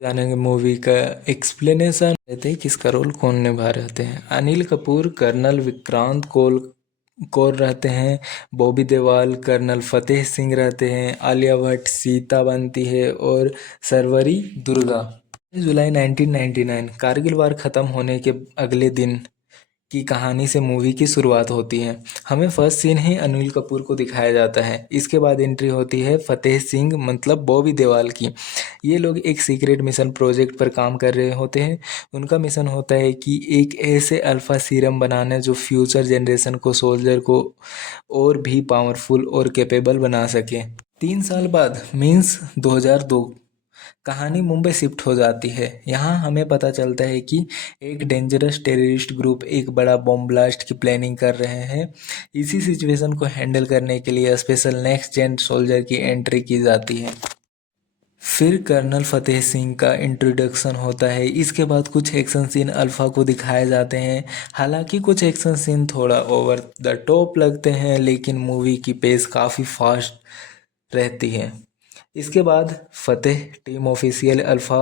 जानेंगे मूवी का एक्सप्लेनेशन रहते हैं, किसका रोल कौन निभा रहते हैं। अनिल कपूर कर्नल विक्रांत कौर रहते हैं। बॉबी देओल कर्नल फतेह सिंह रहते हैं। आलिया भट्ट सीता बनती है और सरवरी दुर्गा। जुलाई 1999 कारगिल वार खत्म होने के अगले दिन की कहानी से मूवी की शुरुआत होती है। हमें फर्स्ट सीन ही अनिल कपूर को दिखाया जाता है। इसके बाद एंट्री होती है फतेह सिंह मतलब बॉबी देओल की। ये लोग एक सीक्रेट मिशन प्रोजेक्ट पर काम कर रहे होते हैं। उनका मिशन होता है कि एक ऐसे अल्फा सीरम बनाना जो फ्यूचर जनरेशन को सोल्जर को और भी पावरफुल और कैपेबल बना सके। 3 साल बाद मीन्स 2002 कहानी मुंबई शिफ्ट हो जाती है। यहाँ हमें पता चलता है कि एक डेंजरस टेररिस्ट ग्रुप एक बड़ा बॉम्ब ब्लास्ट की प्लानिंग कर रहे हैं। इसी सिचुएशन को हैंडल करने के लिए स्पेशल नेक्स्ट जेन सोल्जर की एंट्री की जाती है। फिर कर्नल फतेह सिंह का इंट्रोडक्शन होता है। इसके बाद कुछ एक्शन सीन अल्फा को दिखाए जाते हैं। हालांकि कुछ एक्शन सीन थोड़ा ओवर द टॉप लगते हैं, लेकिन मूवी की पेस काफ़ी फास्ट रहती है। इसके बाद Fateh team official alpha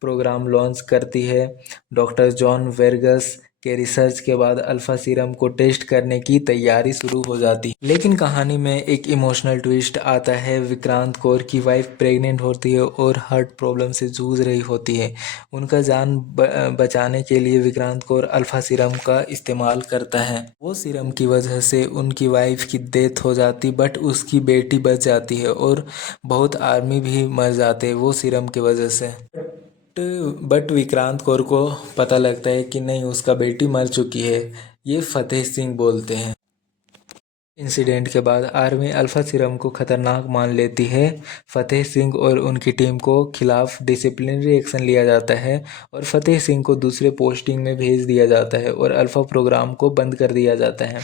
programme launch करती है। डॉक्टर जॉन वेर्गस के रिसर्च के बाद अल्फा सीरम को टेस्ट करने की तैयारी शुरू हो जाती है। लेकिन कहानी में एक इमोशनल ट्विस्ट आता है। विक्रांत कौर की वाइफ प्रेग्नेंट होती है और हार्ट प्रॉब्लम से जूझ रही होती है। उनका जान बचाने के लिए विक्रांत कौर अल्फा सीरम का इस्तेमाल करता है। वो सीरम की वजह से उनकी वाइफ की डेथ हो जाती, बट उसकी बेटी बच जाती है और बहुत आर्मी भी मर जाते हैं वो सीरम की वजह से। बट विक्रांत कौर को पता लगता है कि नहीं, उसका बेटी मर चुकी है। ये फतेह सिंह बोलते हैं। इंसिडेंट के बाद आर्मी अल्फा सीरम को खतरनाक मान लेती है। फतेह सिंह और उनकी टीम को खिलाफ डिसिप्लिनरी एक्शन लिया जाता है और फतेह सिंह को दूसरे पोस्टिंग में भेज दिया जाता है और अल्फा प्रोग्राम को बंद कर दिया जाता है।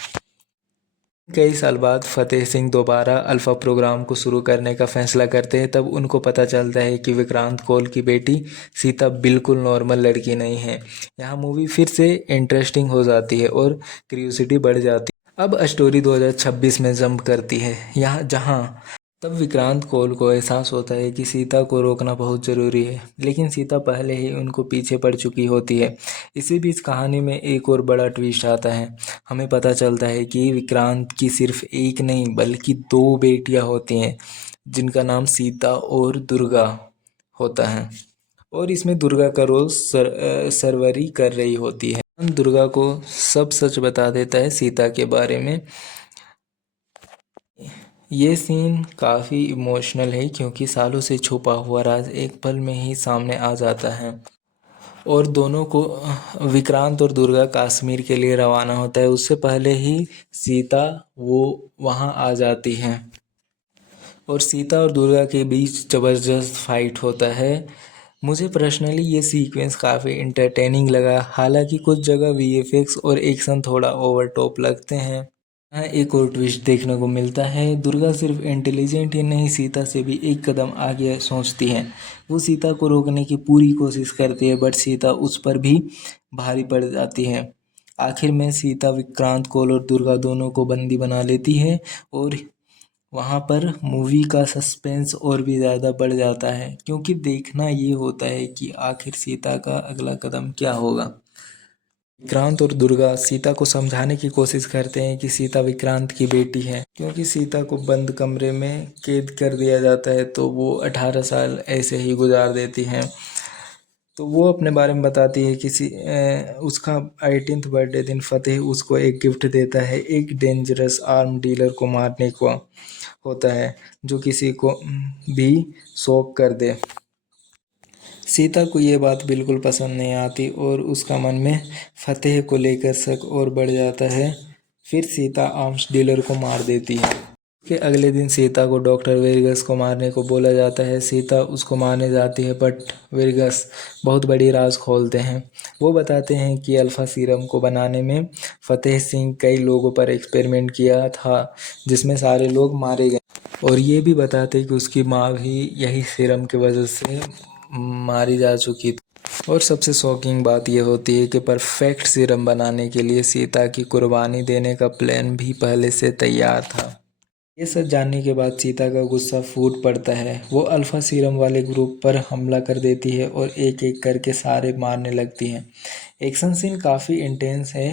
कई साल बाद फतेह सिंह दोबारा अल्फा प्रोग्राम को शुरू करने का फैसला करते हैं। तब उनको पता चलता है कि विक्रांत कौर की बेटी सीता बिल्कुल नॉर्मल लड़की नहीं है। यहाँ मूवी फिर से इंटरेस्टिंग हो जाती है और क्यूरियोसिटी बढ़ जाती है। अब स्टोरी 2026 में जंप करती है, यहाँ जहाँ तब विक्रांत कौर को एहसास होता है कि सीता को रोकना बहुत ज़रूरी है, लेकिन सीता पहले ही उनको पीछे पड़ चुकी होती है। इसी बीच कहानी में एक और बड़ा ट्विस्ट आता है। हमें पता चलता है कि विक्रांत की सिर्फ एक नहीं बल्कि 2 बेटियां होती हैं, जिनका नाम सीता और दुर्गा होता है। और इसमें दुर्गा का रोल सरवरी कर रही होती है। दुर्गा को सब सच बता देता है सीता के बारे में। ये सीन काफ़ी इमोशनल है क्योंकि सालों से छुपा हुआ राज एक पल में ही सामने आ जाता है। और दोनों को विक्रांत और दुर्गा कश्मीर के लिए रवाना होता है, उससे पहले ही सीता वो वहाँ आ जाती हैं और सीता और दुर्गा के बीच ज़बरदस्त फाइट होता है। मुझे पर्सनली ये सीक्वेंस काफ़ी इंटरटेनिंग लगा। हालांकि कुछ जगह वीएफएक्स और एक्शन थोड़ा ओवर टॉप लगते हैं। यहाँ एक और ट्विस्ट देखने को मिलता है। दुर्गा सिर्फ इंटेलिजेंट ही नहीं, सीता से भी एक कदम आगे सोचती है। वो सीता को रोकने की पूरी कोशिश करती है, बट सीता उस पर भी भारी पड़ जाती है। आखिर में सीता विक्रांत कौर और दुर्गा दोनों को बंदी बना लेती है और वहाँ पर मूवी का सस्पेंस और भी ज़्यादा बढ़ जाता है, क्योंकि देखना ये होता है कि आखिर सीता का अगला कदम क्या होगा। विक्रांत और दुर्गा सीता को समझाने की कोशिश करते हैं कि सीता विक्रांत की बेटी है, क्योंकि सीता को बंद कमरे में कैद कर दिया जाता है तो वो 18 साल ऐसे ही गुजार देती हैं। तो वो अपने बारे में बताती है कि उसका 18th बर्थडे दिन फतेह उसको एक गिफ्ट देता है, एक डेंजरस आर्म डीलर को मारने को होता है जो किसी को भी शॉक कर दे। सीता को ये बात बिल्कुल पसंद नहीं आती और उसका मन में फतेह को लेकर शक और बढ़ जाता है। फिर सीता आर्म्स डीलर को मार देती है। के अगले दिन सीता को डॉक्टर वेरगस को मारने को बोला जाता है। सीता उसको मारने जाती है, बट वेरगस बहुत बड़ी राज खोलते हैं। वो बताते हैं कि अल्फा सीरम को बनाने में फतेह सिंह कई लोगों पर एक्सपेरिमेंट किया था, जिसमें सारे लोग मारे गए। और ये भी बताते हैं कि उसकी माँ भी यही सीरम की वजह से मारी जा चुकी थी। और सबसे शॉकिंग बात यह होती है कि परफेक्ट सीरम बनाने के लिए सीता की कुर्बानी देने का प्लान भी पहले से तैयार था। ये सब जानने के बाद सीता का गुस्सा फूट पड़ता है। वो अल्फा सीरम वाले ग्रुप पर हमला कर देती है और एक एक करके सारे मारने लगती है। एक्शन सीन काफ़ी इंटेंस है।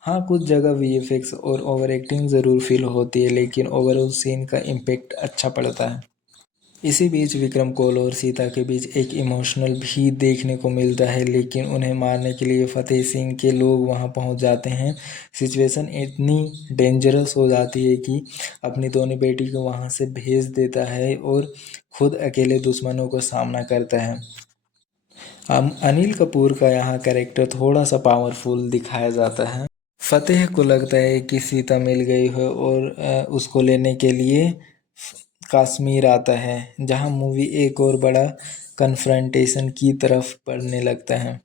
हाँ, कुछ जगह वीएफएक्स और ओवर एक्टिंग ज़रूर फील होती है, लेकिन ओवरऑल सीन का इम्पेक्ट अच्छा पड़ता है। इसी बीच विक्रम कोल और सीता के बीच एक इमोशनल भी देखने को मिलता है, लेकिन उन्हें मारने के लिए फतेह सिंह के लोग वहां पहुंच जाते हैं। सिचुएशन इतनी डेंजरस हो जाती है कि अपनी दोनों बेटी को वहां से भेज देता है और खुद अकेले दुश्मनों का सामना करता है। अनिल कपूर का यहाँ कैरेक्टर थोड़ा सा पावरफुल दिखाया जाता है। फतेह को लगता है कि सीता मिल गई है और उसको लेने के लिए कश्मीर आता है, जहां मूवी एक और बड़ा कन्फ्रंटेशन की तरफ बढ़ने लगता है।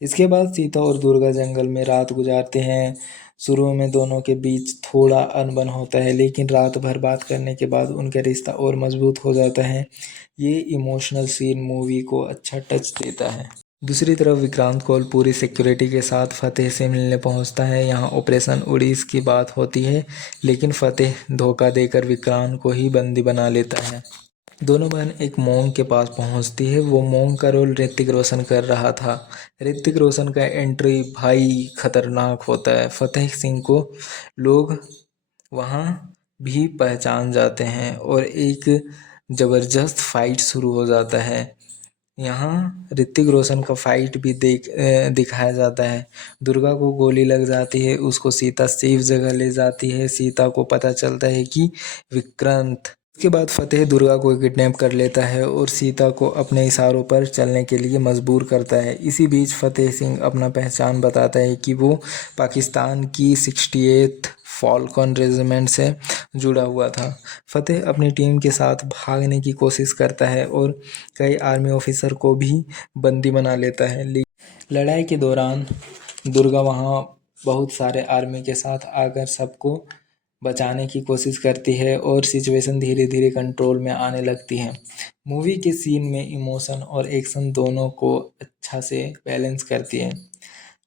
इसके बाद सीता और दुर्गा जंगल में रात गुजारते हैं। शुरू में दोनों के बीच थोड़ा अनबन होता है, लेकिन रात भर बात करने के बाद उनका रिश्ता और मजबूत हो जाता है। ये इमोशनल सीन मूवी को अच्छा टच देता है। दूसरी तरफ विक्रांत कौल पूरी सिक्योरिटी के साथ फतेह से मिलने पहुंचता है। यहाँ ऑपरेशन उड़ीस की बात होती है, लेकिन फतेह धोखा देकर विक्रांत को ही बंदी बना लेता है। दोनों बहन एक मॉन्क के पास पहुंचती है। वो मॉन्क का रोल ऋतिक रोशन कर रहा था। ऋतिक रोशन का एंट्री भाई खतरनाक होता है। फतेह सिंह को लोग वहाँ भी पहचान जाते हैं और एक ज़बरदस्त फाइट शुरू हो जाता है। यहाँ ऋतिक रोशन का फाइट भी दिखाया जाता है। दुर्गा को गोली लग जाती है, उसको सीता सेफ जगह ले जाती है। सीता को पता चलता है कि विक्रांत। इसके बाद फतेह दुर्गा को किडनैप कर लेता है और सीता को अपने इशारों पर चलने के लिए मजबूर करता है। इसी बीच फतेह सिंह अपना पहचान बताता है कि वो पाकिस्तान की 68th फॉल्कन रेजिमेंट से जुड़ा हुआ था। फतेह अपनी टीम के साथ भागने की कोशिश करता है और कई आर्मी ऑफिसर को भी बंदी बना लेता है। लड़ाई के दौरान दुर्गा वहां बहुत सारे आर्मी के साथ आकर सबको बचाने की कोशिश करती है और सिचुएशन धीरे धीरे कंट्रोल में आने लगती है। मूवी के सीन में इमोशन और एक्शन दोनों को अच्छा से बैलेंस करती है।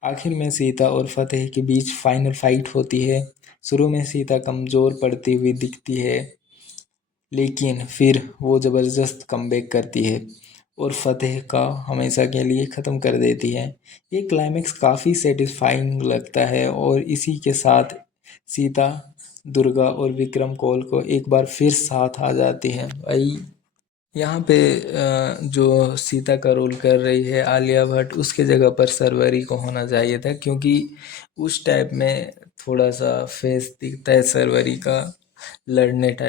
आखिर में सीता और फतेह के बीच फाइनल फाइट होती है। शुरू में सीता कमज़ोर पड़ती हुई दिखती है, लेकिन फिर वो ज़बरदस्त कमबैक करती है और फतेह का हमेशा के लिए ख़त्म कर देती है। ये क्लाइमेक्स काफ़ी सेटिस्फाइंग लगता है और इसी के साथ सीता, दुर्गा और विक्रम कोल को एक बार फिर साथ आ जाती हैं। भाई यहाँ पे जो सीता का रोल कर रही है आलिया भट्ट, उसके जगह पर शर्वरी को होना चाहिए था, क्योंकि उस टाइप में थोड़ा सा फेस दिखता है शर्वरी का लड़ने टाइप।